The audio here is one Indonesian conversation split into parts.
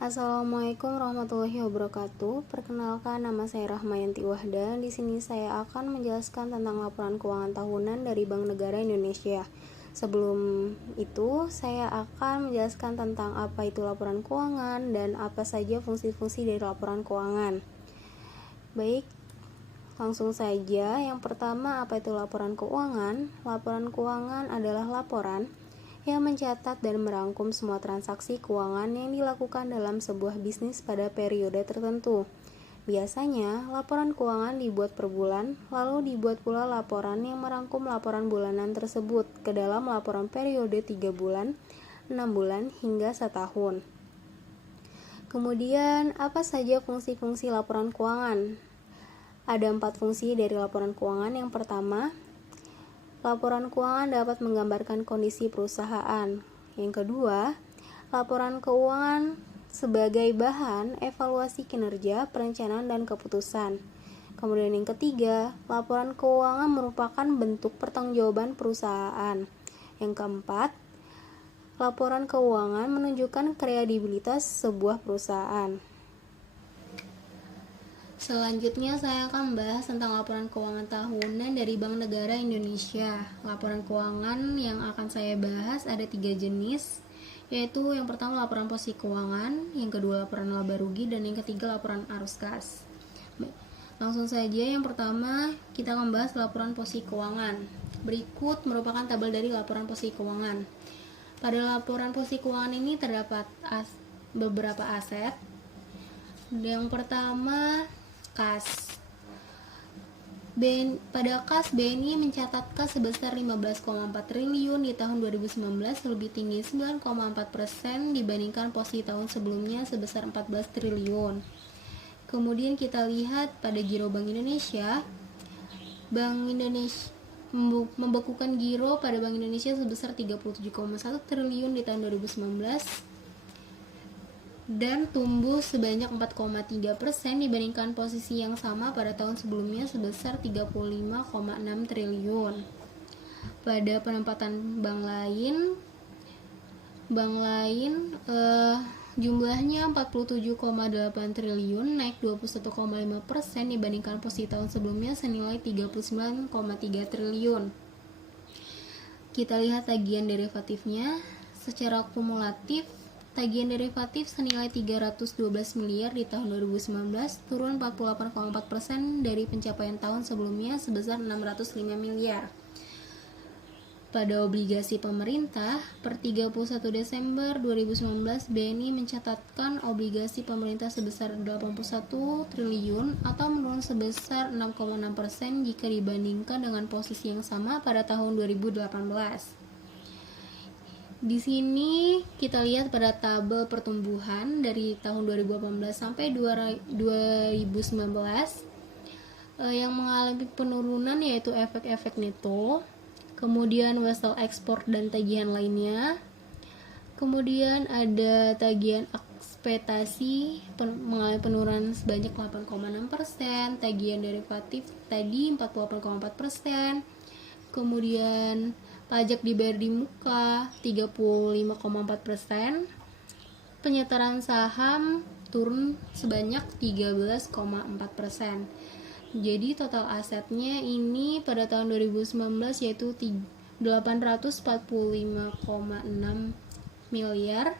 Assalamualaikum warahmatullahi wabarakatuh. Perkenalkan, nama saya Rahmayanti Wahda. Di sini saya akan menjelaskan tentang laporan keuangan tahunan dari Bank Negara Indonesia. Sebelum itu, saya akan menjelaskan tentang apa itu laporan keuangan dan apa saja fungsi-fungsi dari laporan keuangan. Baik, langsung saja. Yang pertama, apa itu laporan keuangan? Laporan keuangan adalah laporan yang mencatat dan merangkum semua transaksi keuangan yang dilakukan dalam sebuah bisnis pada periode tertentu. Biasanya, laporan keuangan dibuat per bulan, lalu dibuat pula laporan yang merangkum laporan bulanan tersebut ke dalam laporan periode 3 bulan, 6 bulan, hingga setahun. Kemudian, apa saja fungsi-fungsi laporan keuangan? Ada 4 fungsi dari laporan keuangan. Yang pertama, laporan keuangan dapat menggambarkan kondisi perusahaan. Yang kedua, laporan keuangan sebagai bahan evaluasi kinerja, perencanaan, dan keputusan. Kemudian yang ketiga, laporan keuangan merupakan bentuk pertanggungjawaban perusahaan. Yang keempat, laporan keuangan menunjukkan kredibilitas sebuah perusahaan. Selanjutnya saya akan membahas tentang laporan keuangan tahunan dari Bank Negara Indonesia. Laporan keuangan yang akan saya bahas ada 3 jenis, yaitu yang pertama laporan posisi keuangan, yang kedua laporan laba rugi, dan yang ketiga laporan arus kas. Langsung saja, yang pertama kita akan membahas laporan posisi keuangan. Berikut merupakan tabel dari laporan posisi keuangan. Pada laporan posisi keuangan ini terdapat beberapa aset. Yang pertama, kas. Pada kas, BNI mencatat kas sebesar 15,4 triliun di tahun 2019, lebih tinggi 9,4% dibandingkan posisi tahun sebelumnya sebesar 14 triliun. Kemudian kita lihat pada giro Bank Indonesia membekukan giro pada Bank Indonesia sebesar 37,1 triliun di tahun 2019 dan tumbuh sebanyak 4,3% dibandingkan posisi yang sama pada tahun sebelumnya sebesar 35,6 triliun. Pada penempatan bank lain jumlahnya 47,8 triliun, naik 21,5% dibandingkan posisi tahun sebelumnya senilai 39,3 triliun. Kita lihat tagihan derivatifnya. Secara kumulatif, tagihan derivatif senilai 312 miliar di tahun 2019, turun 48,4% dari pencapaian tahun sebelumnya sebesar 605 miliar. Pada obligasi pemerintah, per 31 Desember 2019, BNI mencatatkan obligasi pemerintah sebesar 81 triliun atau menurun sebesar 6,6% jika dibandingkan dengan posisi yang sama pada tahun 2018. Di sini kita lihat pada tabel pertumbuhan dari tahun 2018 sampai 2019 yang mengalami penurunan yaitu efek-efek neto, kemudian wesel ekspor dan tagihan lainnya, kemudian ada tagihan ekspektasi mengalami penurunan sebanyak 8,6%, tagihan derivatif tadi 48,4%, kemudian pajak dibayar di muka 35,4%, penyetoran saham turun sebanyak 13,4%. Jadi total asetnya ini pada tahun 2019 yaitu 845,6 miliar,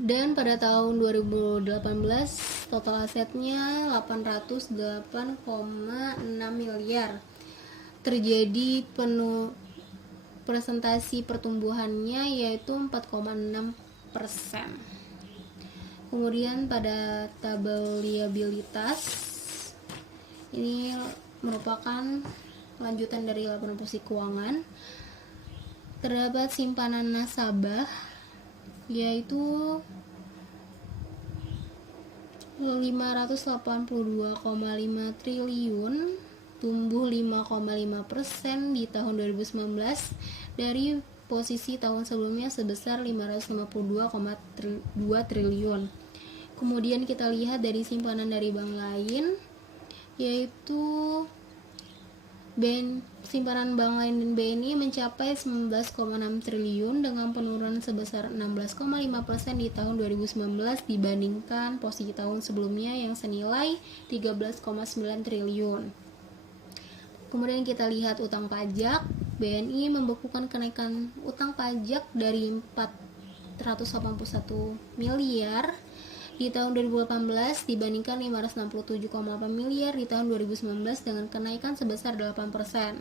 dan pada tahun 2018 total asetnya 808,6 miliar. Terjadi presentasi pertumbuhannya yaitu 4,6%. Kemudian pada tabel liabilitas ini merupakan lanjutan dari laporan posisi keuangan. Terdapat simpanan nasabah yaitu 582,5 triliun, tumbuh 5,5% di tahun 2019 dari posisi tahun sebelumnya sebesar 552,2 triliun. Kemudian kita lihat dari simpanan dari bank lain yaitu Simpanan bank lain dan BNI mencapai 19,6 triliun dengan penurunan sebesar 16,5% di tahun 2019 dibandingkan posisi tahun sebelumnya yang senilai 13,9 triliun. Kemudian kita lihat utang pajak. BNI membekukan kenaikan utang pajak dari 481 miliar di tahun 2018 dibandingkan 567,8 miliar di tahun 2019 dengan kenaikan sebesar 8%.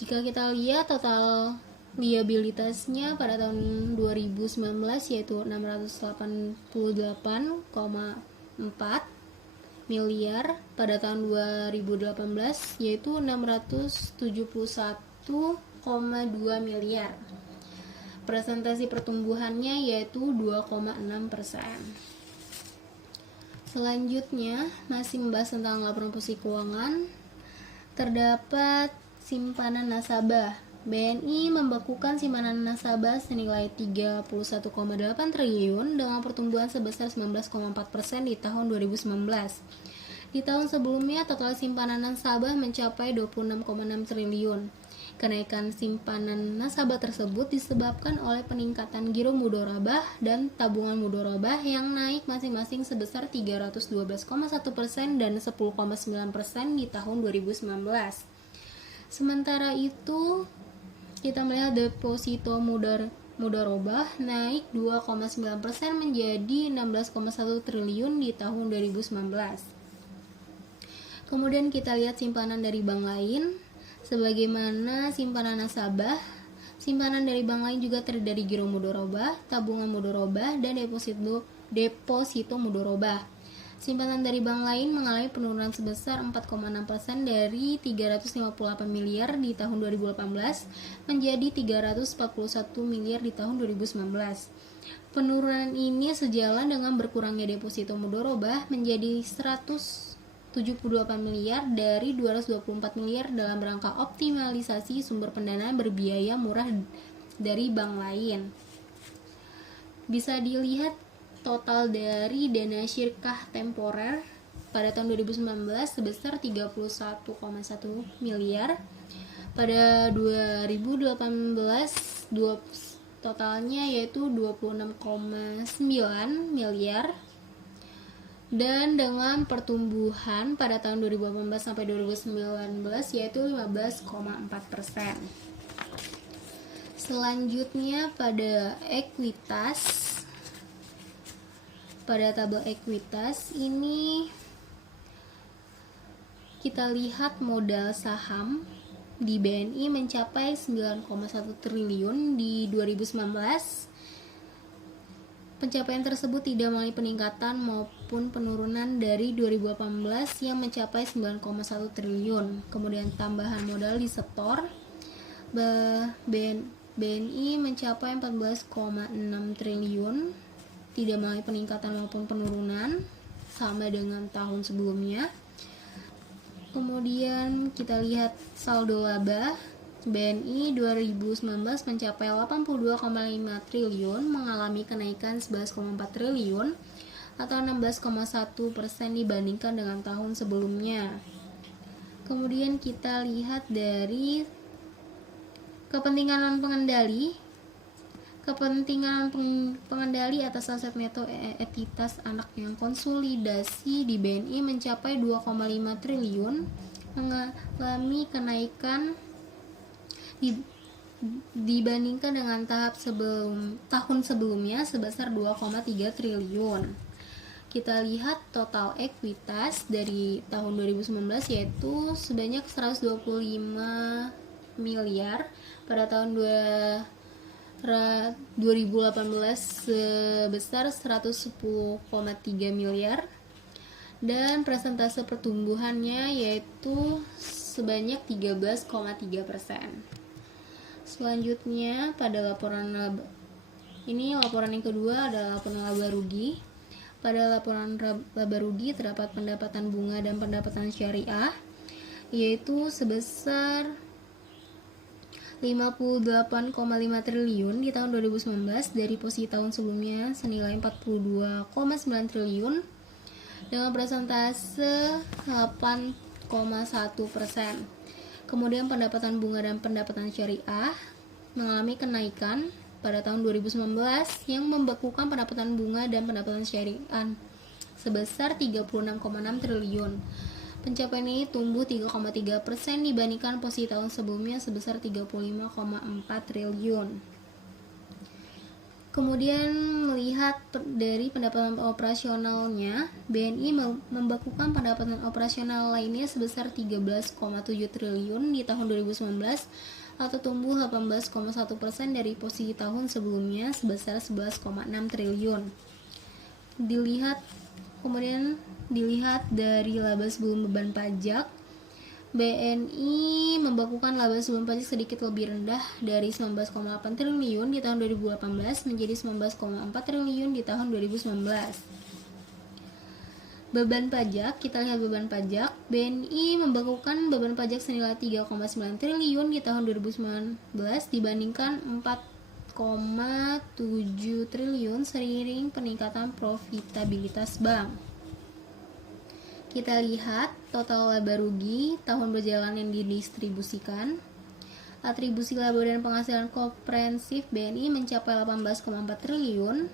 Jika kita lihat total liabilitasnya pada tahun 2019 yaitu 688,4 miliar, pada tahun 2018 yaitu 671,2 miliar. Presentasi pertumbuhannya yaitu 2,6%. Selanjutnya masih membahas tentang laporan posisi keuangan. Terdapat simpanan nasabah. BNI membekukan simpanan nasabah senilai 31,8 triliun dengan pertumbuhan sebesar 19,4% di tahun 2019. Di tahun sebelumnya total simpanan nasabah mencapai 26,6 triliun. Kenaikan simpanan nasabah tersebut disebabkan oleh peningkatan giro mudorabah dan tabungan mudorabah yang naik masing-masing sebesar 312,1% dan 10,9% di tahun 2019. Sementara itu, kita melihat deposito mudorabah naik 2,9% menjadi 16,1 triliun di tahun 2019. Kemudian kita lihat simpanan dari bank lain. Sebagaimana simpanan nasabah, simpanan dari bank lain juga terdiri dari giro mudorabah, tabungan mudorabah, dan deposito mudorabah. Simpanan dari bank lain mengalami penurunan sebesar 4,6% dari 358 miliar di tahun 2018 menjadi 341 miliar di tahun 2019. Penurunan ini sejalan dengan berkurangnya deposito mudorabah menjadi 178 miliar dari 224 miliar dalam rangka optimalisasi sumber pendanaan berbiaya murah dari bank lain. Bisa dilihat total dari dana syirkah temporer pada tahun 2019 sebesar 31,1 miliar. Pada 2018 totalnya yaitu 26,9 miliar. Dan dengan pertumbuhan pada tahun 2018 sampai 2019 yaitu 15,4%. Selanjutnya pada ekuitas. Pada tabel ekuitas ini kita lihat modal saham di BNI mencapai 9,1 triliun di 2019. Pencapaian tersebut tidak melalui peningkatan maupun penurunan dari 2018 yang mencapai 9,1 triliun. Kemudian tambahan modal disetor, BNI mencapai 14,6 triliun, tidak melalui peningkatan maupun penurunan, sama dengan tahun sebelumnya. Kemudian kita lihat saldo laba. BNI 2019 mencapai 82,5 triliun, mengalami kenaikan 11,4 triliun atau 16,1% dibandingkan dengan tahun sebelumnya. Kemudian kita lihat dari kepentingan pengendali. Kepentingan pengendali atas aset neto entitas anak yang konsolidasi di BNI mencapai 2,5 triliun, mengalami kenaikan dibandingkan dengan tahun sebelumnya sebesar 2,3 triliun. Kita lihat total ekuitas dari tahun 2019 yaitu sebanyak 125 miliar, pada tahun 2018 sebesar 110,3 miliar, dan persentase pertumbuhannya yaitu sebanyak 13,3%. Selanjutnya pada laporan laba, ini laporan yang kedua adalah laporan laba rugi. Pada laporan laba rugi terdapat pendapatan bunga dan pendapatan syariah yaitu sebesar 58,5 triliun di tahun 2019 dari posisi tahun sebelumnya senilai 42,9 triliun dengan persentase 8,6% Kemudian pendapatan bunga dan pendapatan syariah mengalami kenaikan pada tahun 2019 yang membekukan pendapatan bunga dan pendapatan syariah sebesar 36,6 triliun. Pencapaian ini tumbuh 3,3% dibandingkan posisi tahun sebelumnya sebesar 35,4 triliun. Kemudian melihat dari pendapatan operasionalnya, BNI membekukan pendapatan operasional lainnya sebesar 13,7 triliun di tahun 2019 atau tumbuh 18,1% dari posisi tahun sebelumnya sebesar 11,6 triliun. Kemudian dilihat dari laba sebelum beban pajak, BNI membekukan laba sebelum pajak sedikit lebih rendah dari 19,8 triliun di tahun 2018 menjadi 19,4 triliun di tahun 2019. Beban pajak, kita lihat beban pajak. BNI membekukan beban pajak senilai 3,9 triliun di tahun 2019 dibandingkan 4,7 triliun seiring peningkatan profitabilitas bank. Kita lihat total laba rugi tahun berjalan yang didistribusikan. Atribusi laba dan penghasilan komprehensif BNI mencapai 18,4 triliun.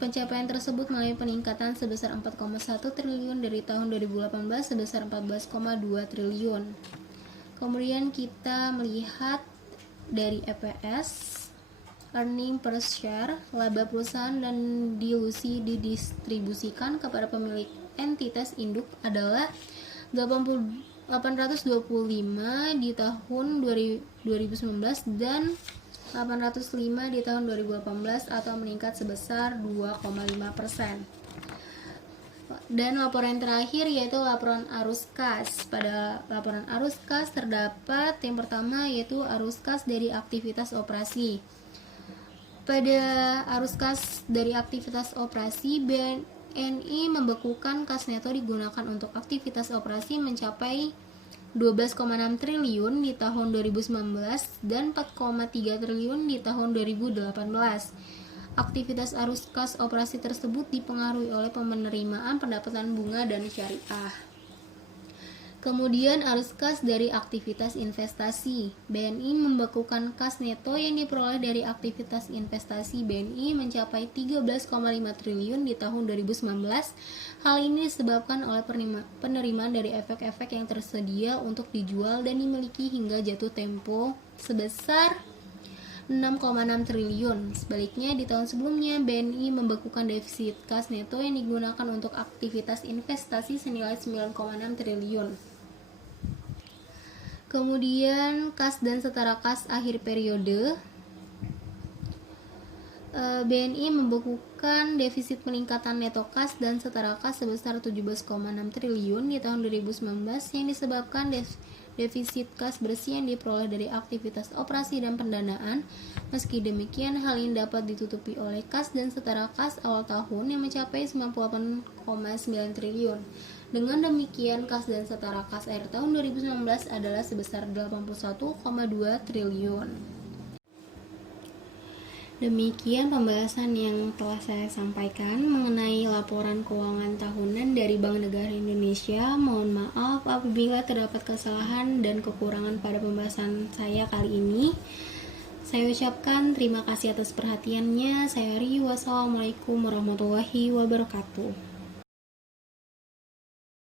Pencapaian tersebut melalui peningkatan sebesar 4,1 triliun dari tahun 2018 sebesar 14,2 triliun. Kemudian kita melihat dari EPS, earning per share, laba perusahaan dan dilusi didistribusikan kepada pemilik entitas induk adalah 825 di tahun 2019 dan 805 di tahun 2018 atau meningkat sebesar 2,5%. Dan laporan terakhir yaitu laporan arus kas. Pada laporan arus kas terdapat yang pertama yaitu arus kas dari aktivitas operasi. Pada arus kas dari aktivitas operasi, BNI membekukan kas neto digunakan untuk aktivitas operasi mencapai 12,6 triliun di tahun 2019 dan 4,3 triliun di tahun 2018. Aktivitas arus kas operasi tersebut dipengaruhi oleh penerimaan pendapatan bunga dan syariah. Kemudian arus kas dari aktivitas investasi. BNI membekukan kas neto yang diperoleh dari aktivitas investasi BNI mencapai 13,5 triliun di tahun 2019. Hal ini disebabkan oleh penerimaan dari efek-efek yang tersedia untuk dijual dan dimiliki hingga jatuh tempo sebesar 6,6 triliun. Sebaliknya, di tahun sebelumnya BNI membekukan defisit kas neto yang digunakan untuk aktivitas investasi senilai 9,6 triliun. Kemudian kas dan setara kas akhir periode, BNI membekukan defisit peningkatan neto kas dan setara kas sebesar 17,6 triliun di tahun 2019 yang disebabkan defisit kas bersih yang diperoleh dari aktivitas operasi dan pendanaan. Meski demikian, hal ini dapat ditutupi oleh kas dan setara kas awal tahun yang mencapai 98,9 triliun. Dengan demikian, kas dan setara kas akhir tahun 2019 adalah sebesar 81,2 triliun. Demikian pembahasan yang telah saya sampaikan mengenai laporan keuangan tahunan dari Bank Negara Indonesia. Mohon maaf apabila terdapat kesalahan dan kekurangan pada pembahasan saya kali ini. Saya ucapkan terima kasih atas perhatiannya. Saya Ri, wassalamualaikum warahmatullahi wabarakatuh.